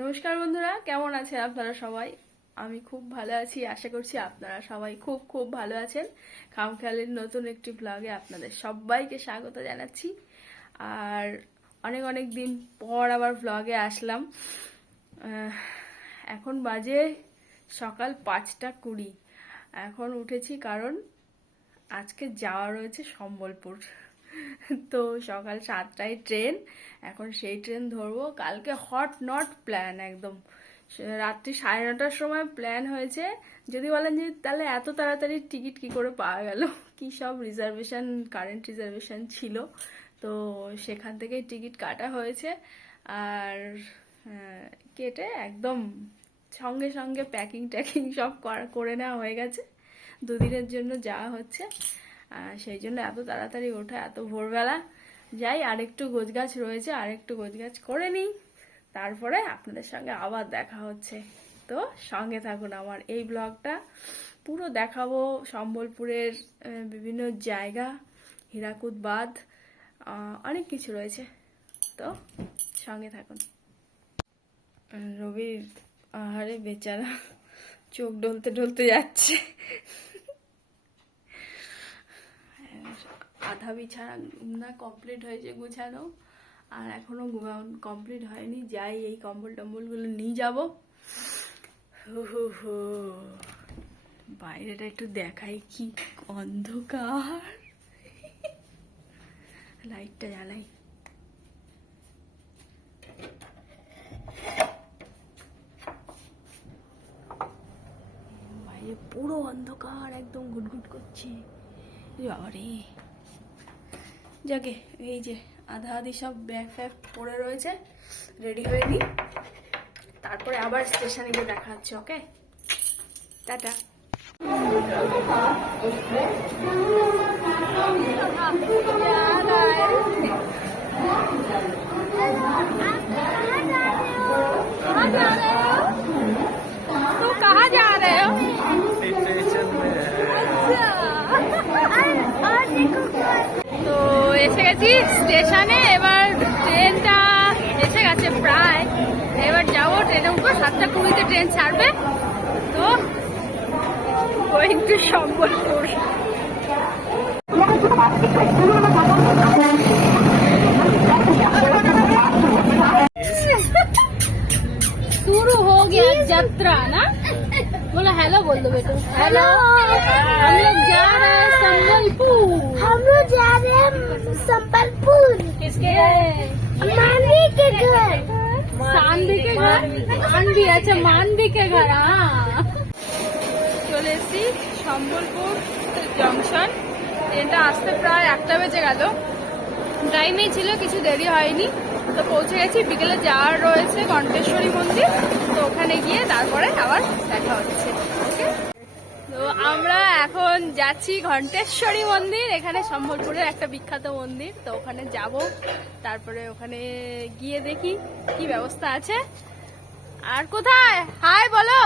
নমস্কার বন্ধুরা, কেমন আছেন আপনারা সবাই? আমি খুব ভালো আছি, আশা করছি আপনারা সবাই খুব খুব ভালো আছেন। খামখেয়ালির নতুন একটি ব্লগে আপনাদের সবাইকে স্বাগত জানাচ্ছি। আর অনেক অনেক দিন পর আবার ব্লগে আসলাম। এখন বাজে সকাল 5:20। এখন উঠেছি কারণ আজকে যাওয়া রয়েছে সম্বলপুর। তো সকাল 7টায় ট্রেন, এখন সেই ট্রেন ধরবো। কালকে হট নট প্ল্যান একদম, রাত্রি 9:30টার সময় প্ল্যান হয়েছে। যদি বলেন যে তাহলে এত তাড়াতাড়ি টিকিট কি করে পাওয়া গেল, কি সব রিজার্ভেশন, কারেন্ট রিজার্ভেশন ছিল, তো সেখান থেকেই টিকিট কাটা হয়েছে। আর কেটে একদম সঙ্গে সঙ্গে প্যাকিং ট্যাকিং সব করে নেওয়া হয়ে গেছে। দুদিনের জন্য যাওয়া হচ্ছে, সেই জন্য এত তাড়াতাড়ি ওঠা, এত ভোরবেলা। যাই, আরেকটু গোছগাছ রয়েছে, আরেকটু গোছগাছ করে নিই, তারপরে আপনাদের সঙ্গে আবার দেখা হচ্ছে। তো সঙ্গে থাকুন, আমার এই ব্লগটা পুরো দেখাবো। সম্বলপুরের বিভিন্ন জায়গা, হীরাকুদ বাঁধ, অনেক কিছু রয়েছে, তো সঙ্গে থাকুন। রবির আহারে বেচারা চোখ ডলতে ডলতে যাচ্ছে। আধা বিছানা কমপ্লিট হয়েছে গুছানো, আর এখনো কমপ্লিট হয়নি। যাই, এই কম্বল টম্বলগুলো নিয়ে যাব। বাইরেটা একটু দেখাই, কি অন্ধকার। লাইটটা জ্বালাই। বাইরে পুরো অন্ধকার, একদম গুটগুট করছে। বাবারে, যাকে এই যে আধা আধি সব ব্যাগ ফ্যাগ পড়ে রয়েছে, রেডি হয়ে নি, তারপরে আবার স্টেশনে গিয়ে দেখা হচ্ছে। ওকে, টাটা। तो कहाँ जा रहे हो? তো এসে গেছি স্টেশনে, এবার ট্রেনটা এসে গেছে প্রায়। এবার যাবো, ট্রেনে উঠবো। 7:20-তে ট্রেন ছাড়বে। তো গোয়িং টু সম্বলপুর। शुरू हो गया यात्रा ना। बोलो हेलो, बोल दो बेटो। हेलो, हम लोग जा रहे हैं संबलपुर। हम लोग जा रहे हैं संबलपुर। किसके? मानवी के घर। सानवी के घर। मानवी, अच्छा मानवी के घर। চলে এসেছি সম্বলপুর জংশন। ট্রেনটা আসতে প্রায় 1টা বেজে গেল। টাইমেই ছিল, কিছু দেরি হয়নি। তো পৌঁছে গেছি। বিকেলে যাওয়ার রয়েছে ঘণ্টেশ্বরী মন্দির, তো ওখানে গিয়ে তারপরে আবার দেখা হচ্ছে। ওকে, তো আমরা এখন যাচ্ছি ঘণ্টেশ্বরী মন্দির। এখানে সম্বলপুরের একটা বিখ্যাত মন্দির, তো ওখানে যাব। তারপরে ওখানে গিয়ে দেখি কি ব্যবস্থা আছে। আর কোথায় হাই বলো।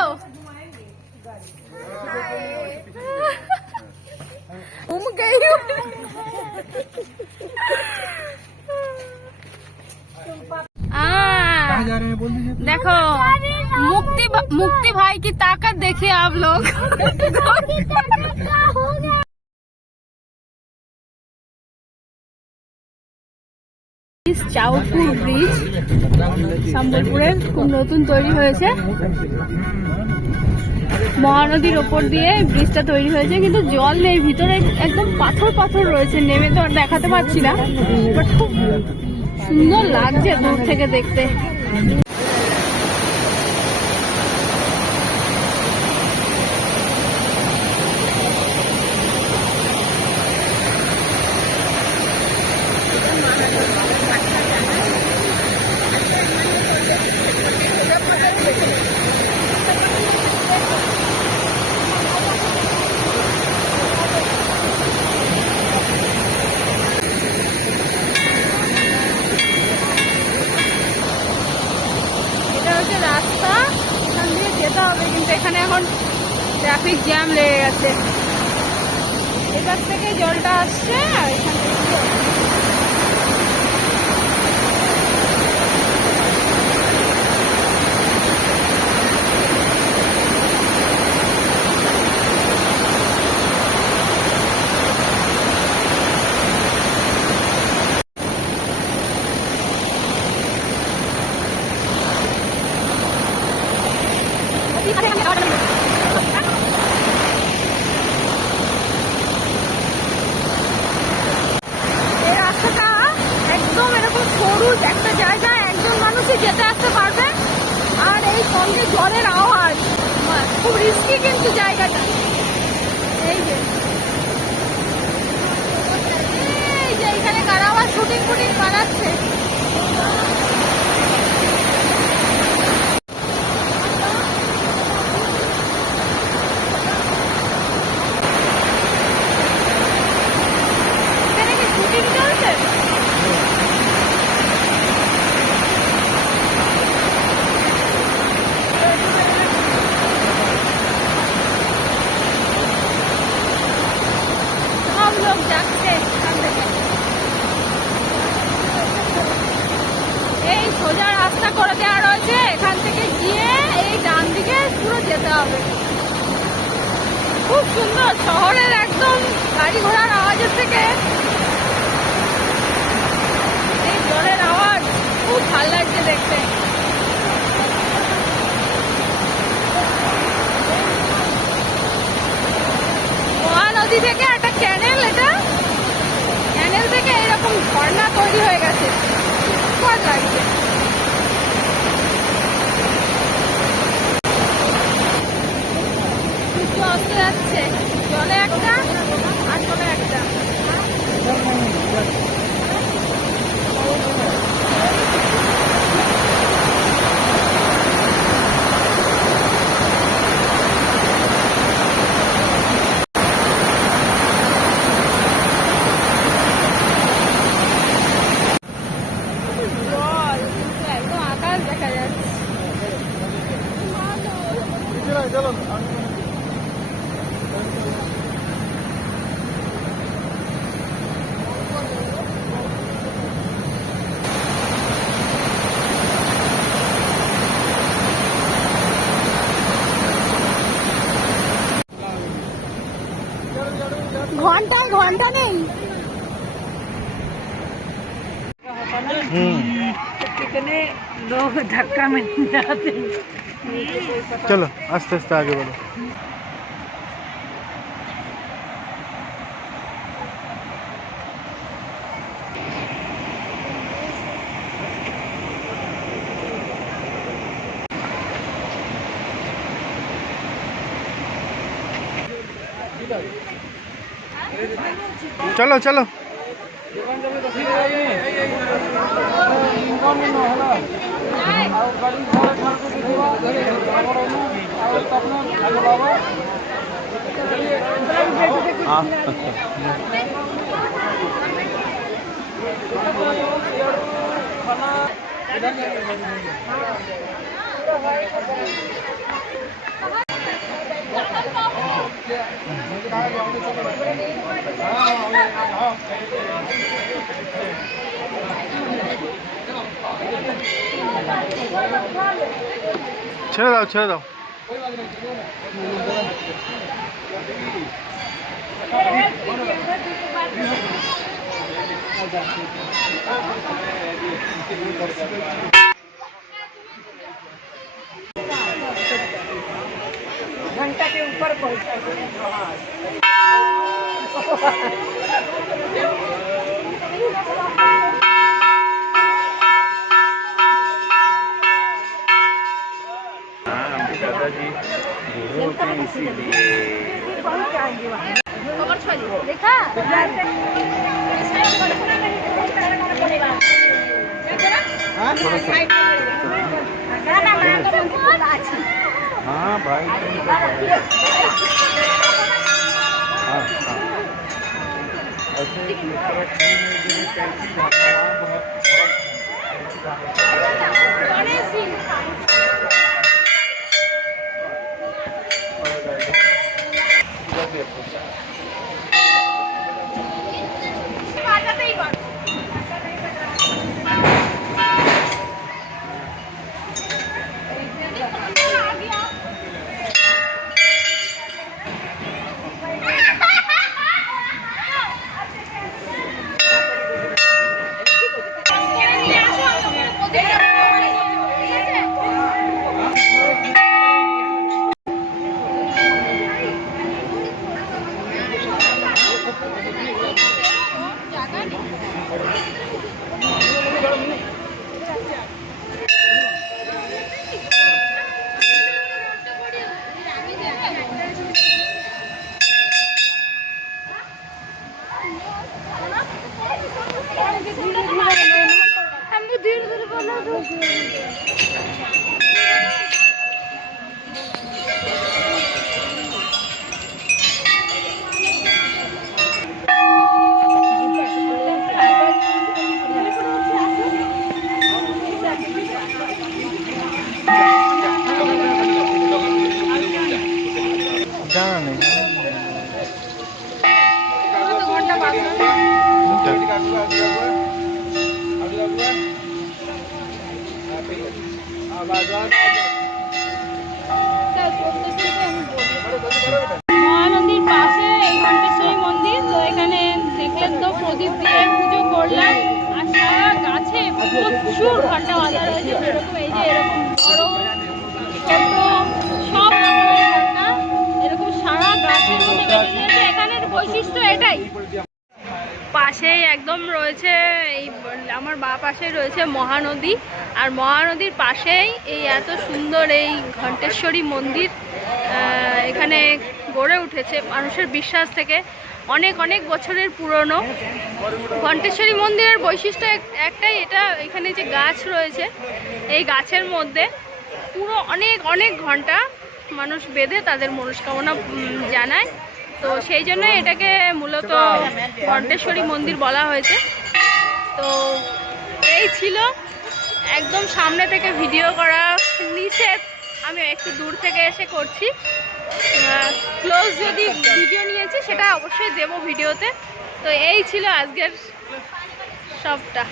देखो, मुक्ति भाई की ताकत देखिए आप लोग। চাউপুর ব্রিজ সম্বলপুরের খুব নতুন তৈরি হয়েছে। মহানদীর ওপর দিয়ে ব্রিজটা তৈরি হয়েছে, কিন্তু জল নেই ভিতরে, একদম পাথর পাথর রয়েছে। নেমে তো আর দেখাতে পারছি না, বাট খুব সুন্দর লাগছে দূর থেকে দেখতে। রাস্তা, এখান দিয়ে যেতে হবে, কিন্তু এখানে এখন ট্রাফিক জ্যাম লেগে গেছে। এখান থেকে জলটা আসছে, আর এখান থেকে রিস্কি কিন্তু জায়গাটা। এই যে এখানে কারা আবার শুটিং ফুটিং বানাচ্ছে। এখানে কি শুটিং চলছে? সব লোক যাচ্ছে এখান থেকে। এই সোজা রাস্তা করে দেওয়া রয়েছে, এখান থেকে গিয়ে এই ডান দিকে পুরো যেতে হবে। খুব সুন্দর, শহরের একদম গাড়ি ঘোড়ার আওয়াজের থেকে এই জলের আওয়াজ খুব ভালো লাগছে দেখতে। মহানদী থেকে একটা ক্যানেল, এটা ক্যানেল থেকে এরকম ঝর্ণা তৈরি হয়ে গেছে, ভালো লাগছে। সূর্য অস্ত যাচ্ছে, জলে একটা আসলে একটা। জল কিন্তু একদম আকাশ দেখা যাচ্ছে। ঘন্টায় ঘন্টা নেই। कितने लोग धक्का में जाते हैं। चलो आस्ते आस्ते आगे बढ़ो। चलो चलो ছেড়ে দাও ছেড়ে দাও। घंटा के ऊपर पहुंचा। दादाजी बूढ़ों के इसीलिए देखा हाँ भाई हाँ ऐसे মহানদীর পাশে এই ঘণ্টেশ্বরী মন্দির। তো এখানে দেখলেন তো প্রদীপ দিয়ে পুজো করলাম। আর সারা গাছে প্রচুর ঘন্টা বাঁধা রয়েছে, যেরকম এই যে এরকম বড় ছোট সব রকমের ঘন্টা এরকম সারা গাছের মধ্যে বেঁধে দিয়েছে। এখানের বৈশিষ্ট্য এটাই। পাশেই একদম রয়েছে এই আমার বাঁ পাশে রয়েছে মহানদী, আর মহানদীর পাশেই এই এত সুন্দর এই ঘণ্টেশ্বরী মন্দির এখানে গড়ে উঠেছে মানুষের বিশ্বাস থেকে। অনেক অনেক বছরের পুরনো ঘণ্টেশ্বরী মন্দিরের বৈশিষ্ট্য একটাই, এটা এখানে যে গাছ রয়েছে এই গাছের মধ্যে পুরো অনেক অনেক ঘন্টা মানুষ বেঁধে তাদের মনস্কামনা জানায়। তো সেই জন্য এটাকে মূলত ঘণ্টেশ্বরী মন্দির বলা হয়েছে। তো এই ছিল, একদম সামনে থেকে ভিডিও করা নিষেধ, আমি একটু দূর থেকে এসে করছি। ক্লোজ যদি ভিডিও নিয়েছি সেটা অবশ্যই দেবো ভিডিওতে। তো এই ছিল আজকের সবটা।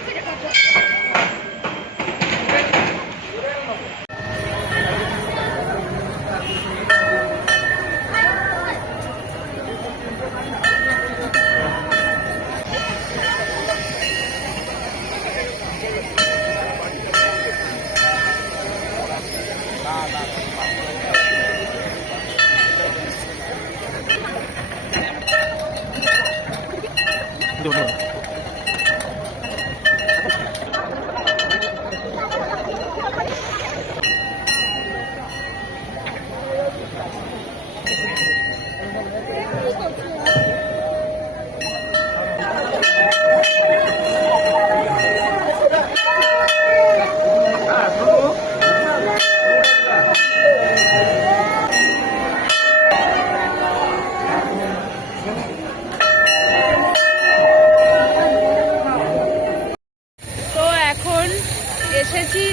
এসেছি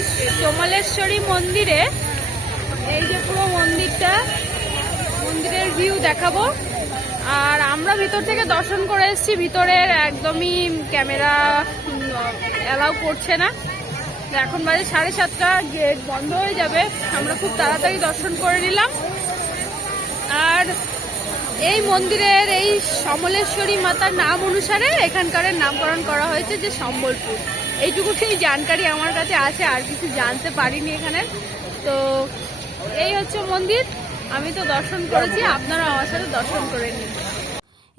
চমলেশ্বরী মন্দিরে। এই যে পুরো মন্দিরটা, মন্দিরের ভিউ দেখাবো। আর আমরা ভিতর থেকে দর্শন করে এসেছি, ভিতরের একদমই ক্যামেরা অ্যালাউ করছে না। এখন বাজে 7:30, গেট বন্ধ হয়ে যাবে। আমরা খুব তাড়াতাড়ি দর্শন করে নিলাম। আর এই মন্দিরের এই সমলেশ্বরী মাতার নাম অনুসারে এখানকার নামকরণ করা হয়েছে যে সম্বলপুর। এইটুকুই জানকারি আমার কাছে আছে, আর কিছু জানতে পারিনি এখানে। তো এই হচ্ছে মন্দির, আমি তো দর্শন করেছি, আপনারা আমার সাথে দর্শন করে নিন।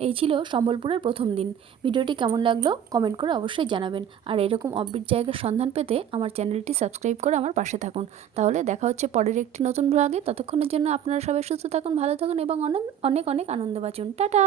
এই ছিল সম্বলপুরের প্রথম দিন। ভিডিওটি কেমন লাগলো কমেন্ট করে অবশ্যই জানাবেন। আর এরকম অফবিট জায়গার সন্ধান পেতে আমার চ্যানেলটি সাবস্ক্রাইব করে আমার পাশে থাকুন। তাহলে দেখা হচ্ছে পরের একটি নতুন ব্লগে। ততক্ষণের জন্য আপনারা সবাই সুস্থ থাকুন, ভালো থাকুন এবং অনেক অনেক আনন্দ বাঁচুন। টাটা।